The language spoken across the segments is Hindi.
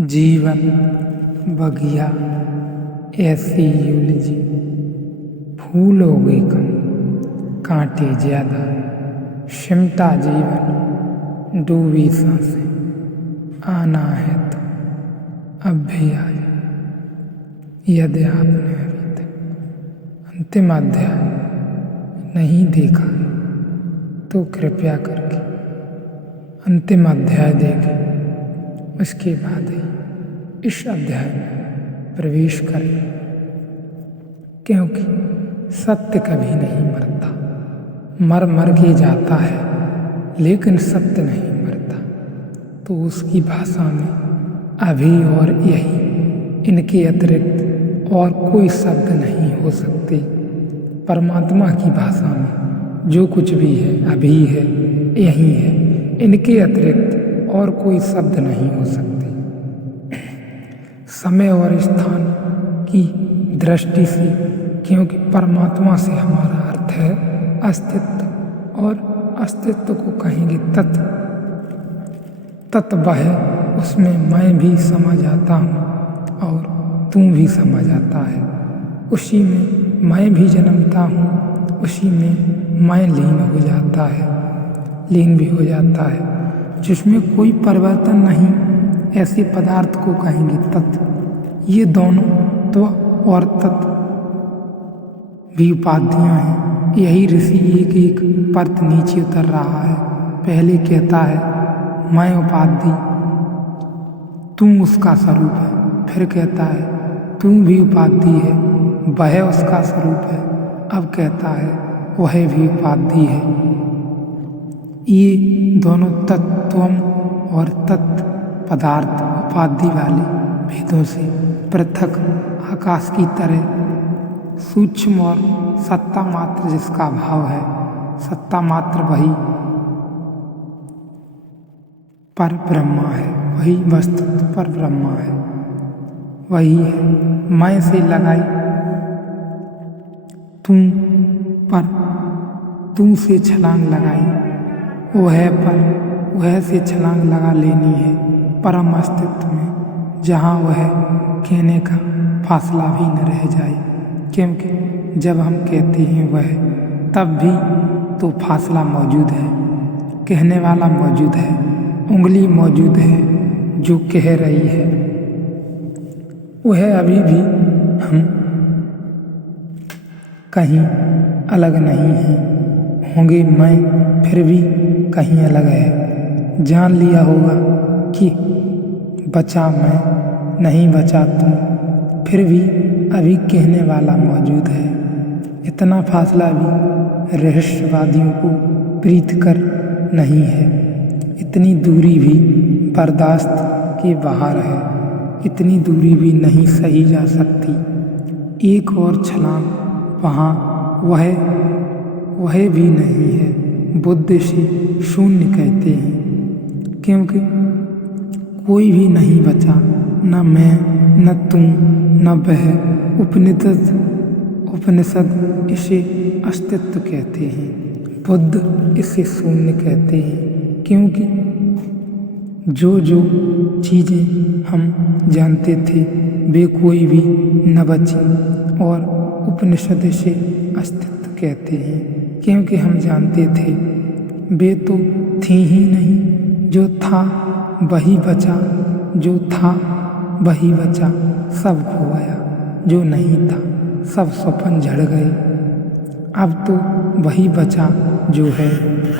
जीवन बगिया ऐसी उलझी, फूलोगे कम कांटे ज्यादा, सिमटा जीवन डूबी सांसें। आना है तो अब भी आ जा, यदि आपने अभी तक अंतिम अध्याय नहीं देखा है तो कृपया करके अंतिम अध्याय देखें। उसके बाद ही इस अध्याय में प्रवेश करें, क्योंकि सत्य कभी नहीं मरता। मर मर के जाता है लेकिन सत्य नहीं मरता। तो उसकी भाषा में अभी और यही, इनके अतिरिक्त और कोई शब्द नहीं हो सकते। परमात्मा की भाषा में जो कुछ भी है अभी है, यही है, इनके अतिरिक्त और कोई शब्द नहीं हो सकते। समय और स्थान की दृष्टि से, क्योंकि परमात्मा से हमारा अर्थ है अस्तित्व, और अस्तित्व को कहेंगे तत्व। तत्व है, उसमें मैं भी समा जाता हूँ और तू भी समा जाता है। उसी में मैं भी जन्मता हूँ, उसी में मैं लीन हो जाता है, लीन भी हो जाता है। जिसमें कोई परिवर्तन नहीं, ऐसे पदार्थ को कहेंगे तत्व। ये दोनों त्व और तत्व भी उपाधियाँ हैं। यही ऋषि एक एक परत नीचे उतर रहा है। पहले कहता है मैं उपाधि, तू उसका स्वरूप है। फिर कहता है तू भी उपाधि है, वह उसका स्वरूप है। अब कहता है वह भी उपाधि है। ये दोनों तत्वम और तत्व पदार्थ उपाधि वाले भेदों से पृथक आकाश की तरह सूक्ष्म और सत्ता मात्र जिसका भाव है, सत्ता मात्र वही पर ब्रह्मा है, वही वस्तुतः पर ब्रह्मा है, वही है। मैं से लगाई तू पर, तू से छलांग लगाई वह पर, वह से छलांग लगा लेनी है परम अस्तित्व में, जहाँ वह कहने का फासला भी न रह जाए। क्योंकि जब हम कहते हैं वह, तब भी तो फासला मौजूद है, कहने वाला मौजूद है, उंगली मौजूद है जो कह रही है। वह अभी भी हम कहीं अलग नहीं है, होंगे मैं फिर भी कहीं अलग है। जान लिया होगा कि बचा मैं नहीं बचा तुम, फिर भी अभी कहने वाला मौजूद है। इतना फासला भी रहस्यवादियों को प्रीतकर नहीं है। इतनी दूरी भी बर्दाश्त के बाहर है, इतनी दूरी भी नहीं सही जा सकती। एक और छलांग वहाँ वह भी नहीं है। बुद्ध से शून्य कहते हैं, क्योंकि कोई भी नहीं बचा, न मैं, न तुम, न वह। उपनिषद इसे अस्तित्व कहते हैं, बुद्ध इसे शून्य कहते हैं। क्योंकि जो जो चीज़ें हम जानते थे वे कोई भी न बची, और उपनिषद इसे अस्तित्व कहते हैं। क्योंकि हम जानते थे वे तो थी ही नहीं, जो था वही बचा, जो था वही बचा, सब खो गया। जो नहीं था सब स्वप्न झड़ गए, अब तो वही बचा जो है,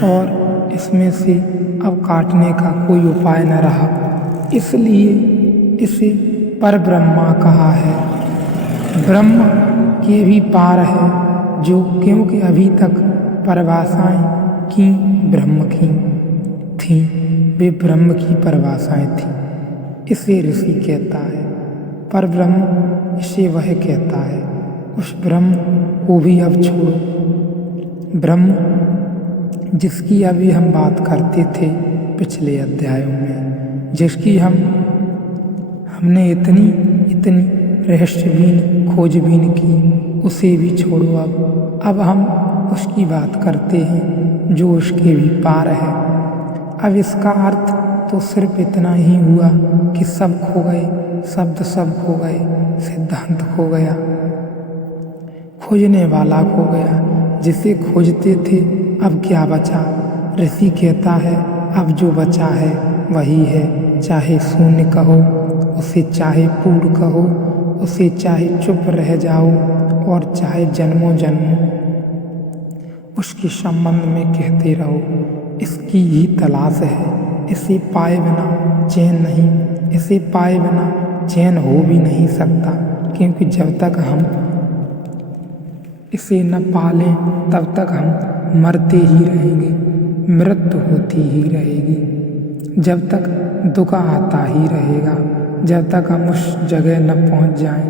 और इसमें से अब काटने का कोई उपाय न रहा। इसलिए इसे परब्रह्मा कहा है। ब्रह्म के भी पार है जो, क्योंकि अभी तक परिभाषाएं की ब्रह्म की थीं, वे ब्रह्म की परिभाषाएं थीं। इसे ऋषि कहता है परब्रह्म, इसे वह कहता है। उस ब्रह्म को भी अब छोड़ो। ब्रह्म जिसकी अभी हम बात करते थे पिछले अध्यायों में, जिसकी हमने इतनी रहस्यहीन खोजबीन की, उसे भी छोड़ो। अब हम उसकी बात करते हैं जो उसके भी पार है। अब इसका अर्थ तो सिर्फ इतना ही हुआ कि सब खो गए, शब्द सब खो गए, सिद्धांत खो गया, खोजने वाला खो गया। जिसे खोजते थे अब क्या बचा? ऋषि कहता है अब जो बचा है वही है। चाहे शून्य कहो उसे, चाहे पूर्ण कहो उसे, चाहे चुप रह जाओ और चाहे जन्मों जन्मों उसके संबंध में कहते रहो। इसकी ही तलाश है, इसे पाए बिना चैन नहीं, इसे पाए बिना चैन हो भी नहीं सकता, क्योंकि जब तक हम इसे न पालें तब तक हम मरते ही रहेंगे, मृत्यु होती ही रहेगी। जब तक दुख आता ही रहेगा, जब तक हम उस जगह न पहुंच जाएं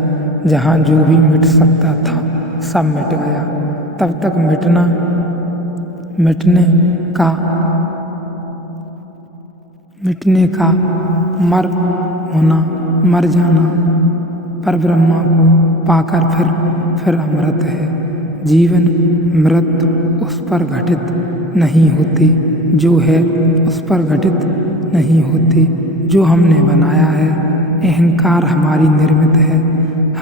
जहां जो भी मिट सकता था सब मिट गया, तब तक मिटने का मर होना, मर जाना, पर ब्रह्मा को पाकर फिर अमृत है। जीवन मृत्यु उस पर घटित नहीं होते जो है, उस पर घटित नहीं होते जो हमने बनाया है। अहंकार हमारी निर्मित है,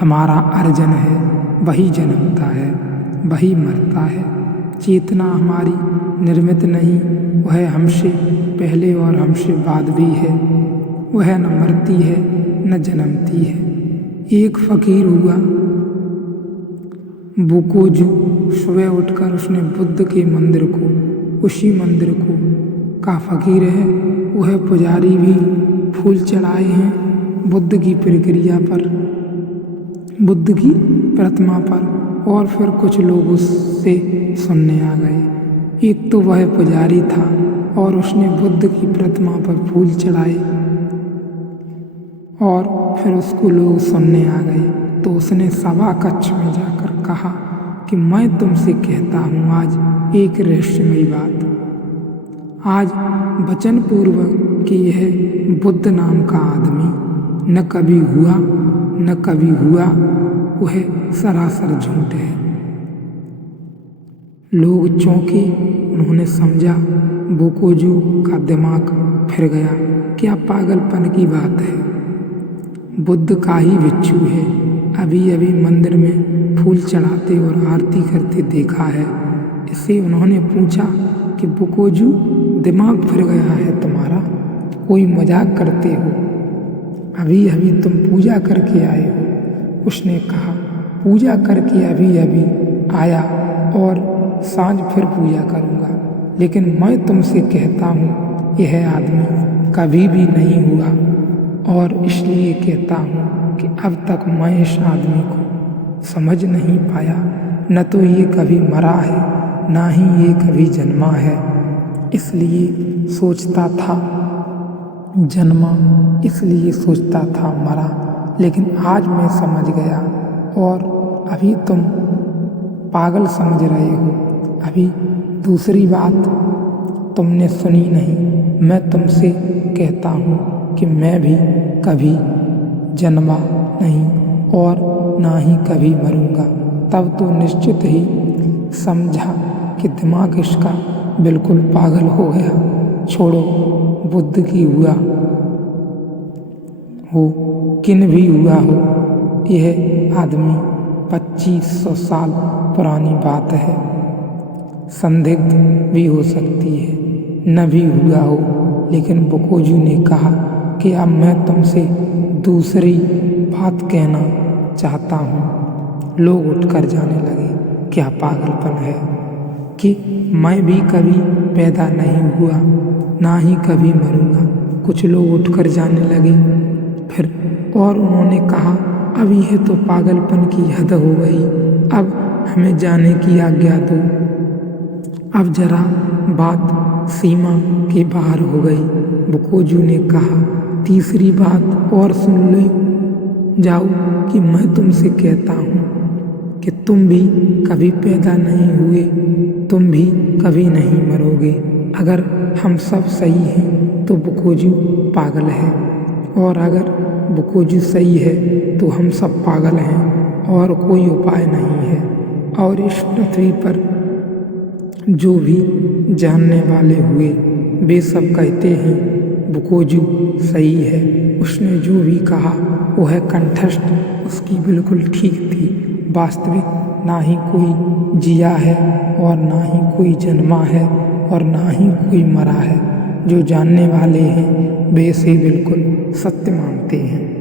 हमारा अर्जन है, वही जन्मता है, वही मरता है। चेतना हमारी निर्मित नहीं, वह हमसे पहले और हमसे बाद भी है। वह न मरती है न जन्मती है। एक फकीर हुआ बोकोजू, सुबह उठकर उसने बुद्ध के मंदिर को, उसी मंदिर को का फकीर है, वह पुजारी भी फूल चढ़ाए हैं बुद्ध की प्रक्रिया पर, बुद्ध की प्रतिमा पर, और फिर कुछ लोग उससे सुनने आ गए। एक तो वह पुजारी था और उसने बुद्ध की प्रतिमा पर फूल चढ़ाए और फिर उसको लोग सुनने आ गए। तो उसने सभा कक्ष में जाकर कहा कि मैं तुमसे कहता हूँ आज एक रहस्यमयी बात। आज वचन पूर्वक कि यह बुद्ध नाम का आदमी न कभी हुआ न कभी हुआ, वह सरासर झूठ है। लोग चौंके, उन्होंने समझा बोकोजू का दिमाग फिर गया। क्या पागलपन की बात है, बुद्ध का ही बिच्छू है, अभी अभी मंदिर में फूल चढ़ाते और आरती करते देखा है। इससे उन्होंने पूछा कि बोकोजू दिमाग फिर गया है तुम्हारा, कोई मजाक करते हो, अभी अभी तुम पूजा करके आए हो। उसने कहा पूजा करके अभी अभी आया और सांझ फिर पूजा करूँगा, लेकिन मैं तुमसे कहता हूँ यह आदमी कभी भी नहीं हुआ, और इसलिए कहता हूँ कि अब तक मैं इस आदमी को समझ नहीं पाया। न तो ये कभी मरा है, ना ही ये कभी जन्मा है। इसलिए सोचता था जन्मा, इसलिए सोचता था मरा, लेकिन आज मैं समझ गया और अभी तुम पागल समझ रहे हो। अभी दूसरी बात तुमने सुनी नहीं। मैं तुमसे कहता हूँ कि मैं भी कभी जन्मा नहीं और ना ही कभी मरूंगा। तब तो निश्चित ही समझा कि दिमाग इसका बिल्कुल पागल हो गया। छोड़ो, बुद्ध की हुआ हो, किन भी हुआ हो, यह आदमी 2500 साल पुरानी बात है, संदिग्ध भी हो सकती है, न भी हुआ हो। लेकिन बोकोजू ने कहा कि अब मैं तुमसे दूसरी बात कहना चाहता हूँ। लोग उठकर जाने लगे। क्या पागलपन है कि मैं भी कभी पैदा नहीं हुआ, ना ही कभी मरूंगा। कुछ लोग उठकर जाने लगे फिर, और उन्होंने कहा अब यह तो पागलपन की हद हो गई, अब हमें जाने की आज्ञा दो। अब जरा बात सीमा के बाहर हो गई। बोकोजू ने कहा तीसरी बात और सुन ले जाओ कि मैं तुमसे कहता हूँ कि तुम भी कभी पैदा नहीं हुए, तुम भी कभी नहीं मरोगे। अगर हम सब सही हैं तो बोकोजू पागल है, और अगर बोकोजू सही है तो हम सब पागल हैं और कोई उपाय नहीं है। और इस पृथ्वी पर जो भी जानने वाले हुए वे सब कहते हैं वो जो सही है, उसने जो भी कहा वह कंठस्थ उसकी बिल्कुल ठीक थी। वास्तविक ना ही कोई जिया है और ना ही कोई जन्मा है और ना ही कोई मरा है। जो जानने वाले हैं वे इसे बिल्कुल सत्य मानते हैं।